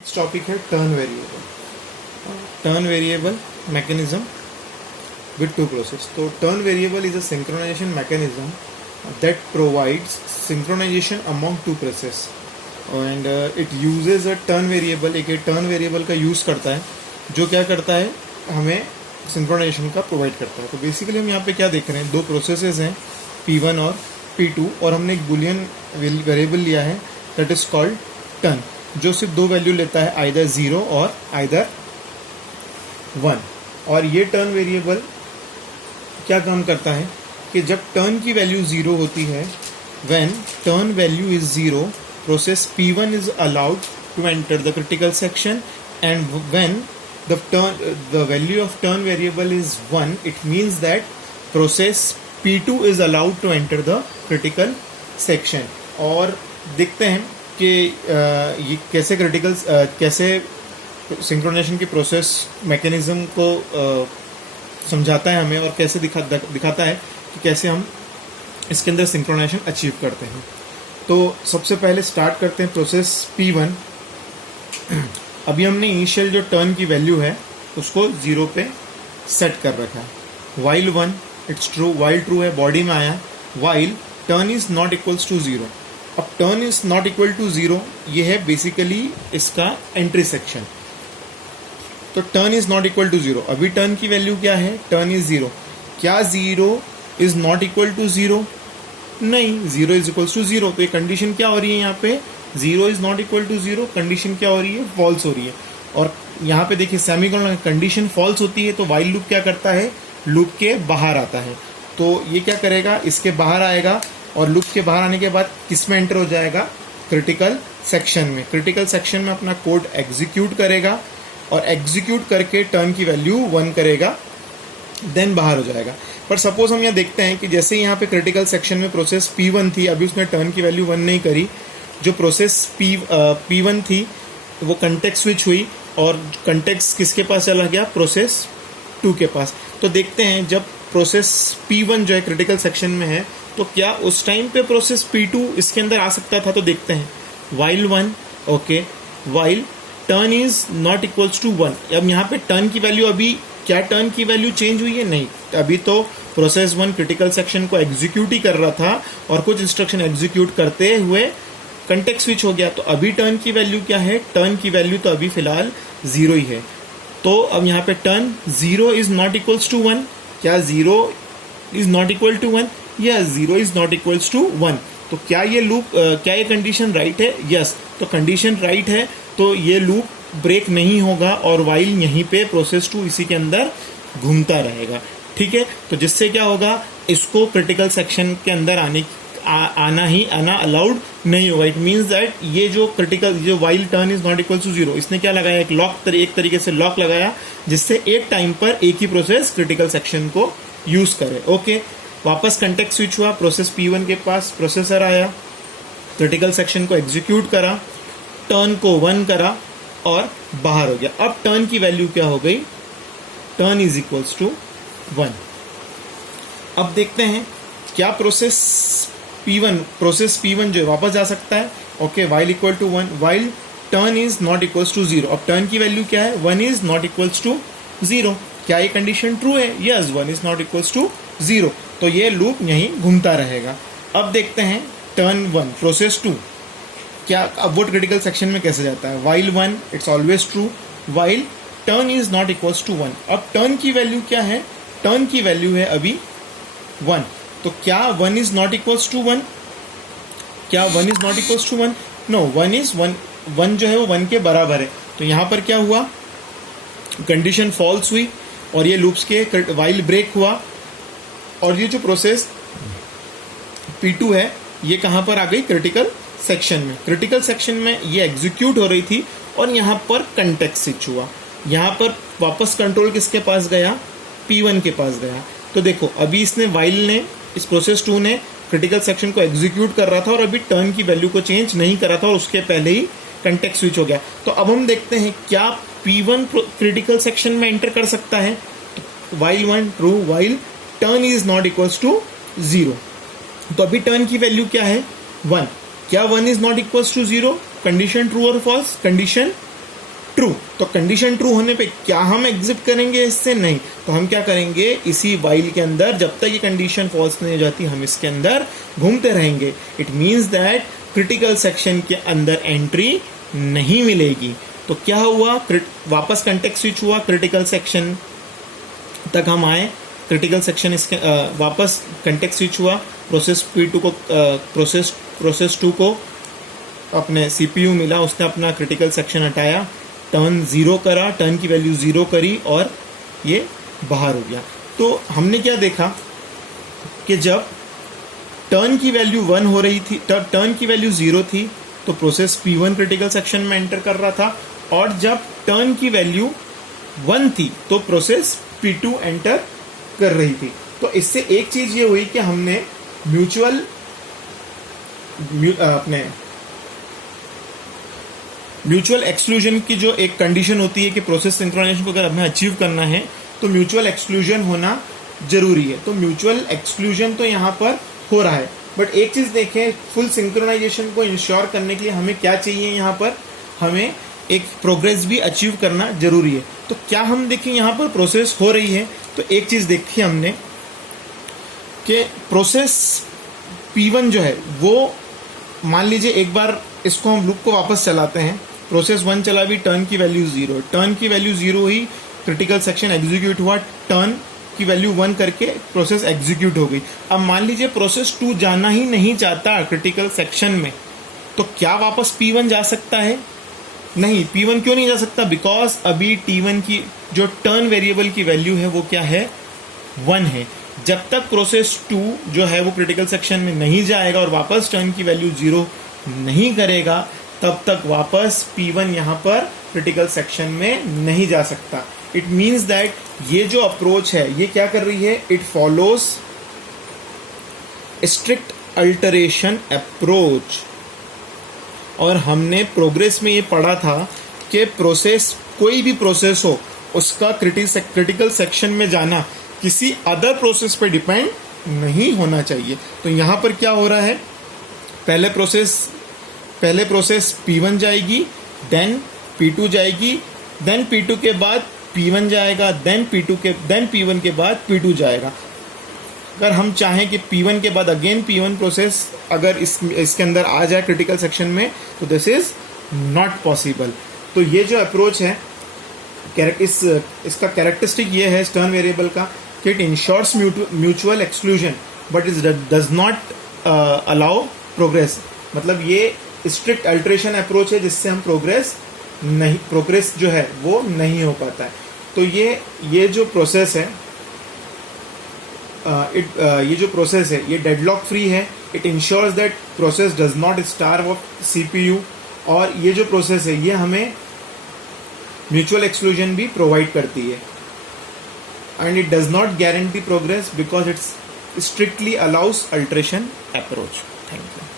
Topic है turn variable mechanism with two process. So turn variable is a synchronization mechanism that provides synchronization among two processes and it uses a turn variable. एक turn variable का use करता है जो क्या करता है, हमें सिंक्रोनाइजेशन का प्रोवाइड करता है. तो बेसिकली हम यहाँ पे क्या देख रहे हैं, दो प्रोसेसेस हैं P1 और P2 और हमने एक बुलियन वेरिएबल लिया है दैट इज कॉल्ड टर्न, जो सिर्फ दो वैल्यू लेता है, आइदर 0 और आइदर 1. और ये टर्न वेरिएबल क्या काम करता है कि जब टर्न की वैल्यू 0 होती है, when turn value is 0, process P1 is allowed to enter the critical section and when the value of turn variable is 1, it means that process P2 is allowed to enter the critical section. और देखते हैं कि ये कैसे synchronisation की process mechanism को समझाता है हमें और कैसे दिखाता है कि कैसे हम इसके अंदर सिंक्रोनाइजेशन अचीव करते हैं. तो सबसे पहले स्टार्ट करते हैं प्रोसेस P1. अभी हमने इनिशियल जो टर्न की वैल्यू है उसको 0 पे सेट कर रखा है. While 1 it's true, while true है, बॉडी में आया. While turn is not equals to 0. अब turn is not equal to 0 ये है बेसिकली इसका एंट्री सेक्शन. तो turn is not equal to 0. अभी टर्न की वैल्यू क्या है, टर्न इज 0. क्या 0 इज नॉट इक्वल टू 0? नहीं, 0 इज इक्वल टू 0. तो ये कंडीशन क्या हो रही है यहाँ पे, 0 is not equal to 0, condition क्या हो रही है, फॉल्स हो रही है. और यहाँ पे देखिए सेमीकोलन, कंडीशन फॉल्स होती है तो वाइल लूप क्या करता है, लूप के बाहर आता है. तो ये क्या करेगा, इसके बाहर आएगा और लूप के बाहर आने के बाद किस में एंटर हो जाएगा, क्रिटिकल सेक्शन में. क्रिटिकल सेक्शन में अपना कोड एग्जीक्यूट करेगा और एग्जीक्यूट करके टर्न की वैल्यू 1 करेगा, देन बाहर हो जाएगा. पर सपोज हम यहाँ देखते हैं कि जैसे यहाँ पे क्रिटिकल सेक्शन में प्रोसेस P1 थी, अभी उसने टर्न की वैल्यू 1 नहीं करी. जो प्रोसेस P1 थी वो कंटेक्स्ट स्विच हुई और कंटेक्स्ट किसके पास चला गया, प्रोसेस 2 के पास. तो देखते हैं जब प्रोसेस P1 जो है क्रिटिकल सेक्शन में है तो क्या उस टाइम पे प्रोसेस P2 इसके अंदर आ सकता था. तो देखते हैं while 1 okay, while turn is not equals to 1. अब यहाँ पे टर्न की वैल्यू, अभी क्या टर्न की वैल्यू चेंज हुई है, नहीं. अभी तो प्रोसेस 1 क्रिटिकल सेक्शन को एग्जीक्यूट ही कर रहा था और कुछ इंस्ट्रक्शन एग्जीक्यूट करते हुए कंटेक्स्ट स्विच हो गया. तो अभी टर्न की वैल्यू क्या है, टर्न की वैल्यू तो अभी फिलहाल 0 ही है. तो अब यहाँ पे turn 0 is not equals to 1. क्या 0 इज नॉट इक्वल टू 1, या 0 इज नॉट इक्वल्स टू 1. तो क्या ये लूप, क्या ये कंडीशन राइट है, यस. तो कंडीशन राइट है तो ये लूप ब्रेक नहीं होगा और वाइल यहीं पे प्रोसेस 2 इसी के अंदर घूमता रहेगा. ठीक है, तो जिससे क्या होगा, इसको क्रिटिकल सेक्शन के अंदर आना अलाउड नहीं होगा. इट मीन्स दैट ये जो while turn is not equal to 0, इसने क्या लगाया, एक तरीके से लॉक लगाया जिससे एक टाइम पर एक ही प्रोसेस क्रिटिकल सेक्शन को यूज करे. ओके, वापस कंटेक्स्ट स्विच हुआ, प्रोसेस P1 के पास प्रोसेसर आया, क्रिटिकल सेक्शन को एग्जीक्यूट करा, टर्न को 1 करा और बाहर हो गया. अब टर्न की वैल्यू क्या हो गई, टर्न इज इक्वल्स टू 1. अब देखते हैं क्या प्रोसेस P1 जो है वापस जा सकता है. Okay, while equal to 1, while turn is not equals to 0. अब टर्न की वैल्यू क्या है, 1 इज नॉट इक्वल्स टू 0. क्या ये कंडीशन ट्रू है, yes, 1 is not equals to 0. तो ये लूप यहीं घूमता रहेगा. अब देखते हैं टर्न 1 प्रोसेस 2 क्या, अब वो क्रिटिकल सेक्शन में कैसे जाता है. While 1 it's always true, while turn is not equals to 1. अब टर्न की वैल्यू क्या है, टर्न की वैल्यू है अभी 1. तो क्या 1 इज नॉट इक्वल्स टू 1, क्या 1 is not equals to 1, no, 1 जो है वो 1 के बराबर है. तो यहां पर क्या हुआ, कंडीशन फॉल्स हुई और ये लूप्स के वाइल ब्रेक हुआ और ये जो प्रोसेस P2 है ये कहां पर आ गई, क्रिटिकल सेक्शन में. क्रिटिकल सेक्शन में ये एग्जीक्यूट हो रही थी और यहां पर कंटेक्स्ट स्विच हुआ. यहां पर वापस कंट्रोल किसके पास गया, P1 के पास गया. तो देखो अभी इसने वाइल ने, इस प्रोसेस 2 ने क्रिटिकल सेक्शन को एग्जीक्यूट कर रहा था और अभी टर्न की वैल्यू को चेंज नहीं करा था और उसके पहले ही कंटेक्स्ट स्विच हो गया. तो अब हम देखते हैं क्या P1 क्रिटिकल सेक्शन में एंटर कर सकता है. While 1 true, while turn is not equals to 0. तो अभी टर्न की वैल्यू क्या है, 1. क्या 1 is not equals to 0, condition true और फॉल्स, कंडीशन ट्रू, तो कंडीशन ट्रू होने पे क्या हम एग्जिट करेंगे इससे? नहीं। तो हम क्या करेंगे, इसी वाइल के अंदर जब तक ये कंडीशन फॉल्स नहीं हो जाती हम इसके अंदर घूमते रहेंगे। It means that critical section के अंदर एंट्री नहीं मिलेगी। तो क्या हुआ, वापस कंटेक्स्ट स्विच हुआ, क्रिटिकल सेक्शन तक हम आए, क्रिटिकल सेक्शन इसके वापस कंटेक्स्ट स्विच हुआ, प्रोसेस P2 को प्रोसेस 2 को अपने CPU मिला, उसने अपना क्रिटिकल सेक्शन हटाया, टर्न 0 करा, टर्न की वैल्यू 0 करी और ये बाहर हो गया। तो हमने क्या देखा कि जब टर्न की वैल्यू 1 हो रही थी, तब टर्न की वैल्यू 0 थी तो प्रोसेस P1 क्रिटिकल सेक्शन में एंटर कर रहा था, और जब टर्न की वैल्यू 1 थी तो प्रोसेस P2 एंटर कर रही थी। तो इससे एक चीज ये हुई कि हमने म्यूचुअल एक्सक्लूजन की जो एक कंडीशन होती है कि प्रोसेस सिंक्रोनाइजेशन को अगर हमें अचीव करना है तो म्यूचुअल एक्सक्लूजन होना जरूरी है। तो म्यूचुअल एक्सक्लूजन तो यहाँ पर हो रहा है, बट एक चीज देखें, फुल सिंक्रोनाइजेशन को इंश्योर करने के लिए हमें क्या चाहिए, यहाँ पर हमें एक प्रोग्रेस भी अचीव करना जरूरी है। तो क्या हम देखें यहाँ पर प्रोसेस हो रही है, तो एक चीज देखी हमने कि प्रोसेस P1 जो है वो, मान लीजिए एक बार इसको हम लूप को वापस चलाते हैं, प्रोसेस 1 चला भी, टर्न की वैल्यू 0, टर्न की वैल्यू 0 हुई, क्रिटिकल सेक्शन एग्जीक्यूट हुआ, टर्न की वैल्यू 1 करके प्रोसेस एग्जीक्यूट हो गई। अब मान लीजिए प्रोसेस 2 जाना ही नहीं चाहता क्रिटिकल सेक्शन में, तो क्या वापस P1 जा सकता है? नहीं। P1 क्यों नहीं जा सकता? बिकॉज अभी T1 की जो टर्न वेरिएबल की वैल्यू है वो क्या है, 1 है। जब तक प्रोसेस 2 जो है वो क्रिटिकल सेक्शन में नहीं जाएगा और वापस टर्न की वैल्यू 0 नहीं करेगा, तब तक वापस P1 यहाँ पर क्रिटिकल सेक्शन में नहीं जा सकता। इट मीन्स दैट ये जो अप्रोच है ये क्या कर रही है, it follows strict alteration approach. और हमने प्रोग्रेस में ये पढ़ा था कि प्रोसेस, कोई भी प्रोसेस हो, उसका क्रिटिकल सेक्शन में जाना किसी अदर प्रोसेस पे डिपेंड नहीं होना चाहिए। तो यहाँ पर क्या हो रहा है, पहले प्रोसेस P1 जाएगी, देन P2 जाएगी, देन P2 के बाद P1 जाएगा, देन P1 के बाद P2 जाएगा। अगर हम चाहें कि P1 के बाद अगेन P1 प्रोसेस अगर इसके अंदर आ जाए क्रिटिकल सेक्शन में, तो दिस इज नॉट पॉसिबल। तो ये जो अप्रोच है, इसका कैरेक्टरिस्टिक ये है टर्न वेरिएबल का कि it ensures mutual exclusion but it does not allow progress. मतलब ये स्ट्रिक्ट अल्टरेशन अप्रोच है जिससे हम प्रोग्रेस जो है वो नहीं हो पाता है। तो ये जो प्रोसेस है, ये डेडलॉक फ्री है। It ensures that process does not starve of CPU, और ये जो प्रोसेस है ये हमें म्यूचुअल एक्सक्लूजन भी प्रोवाइड करती है। And it does not guarantee progress because it's strictly allow us alteration approach. Thank you.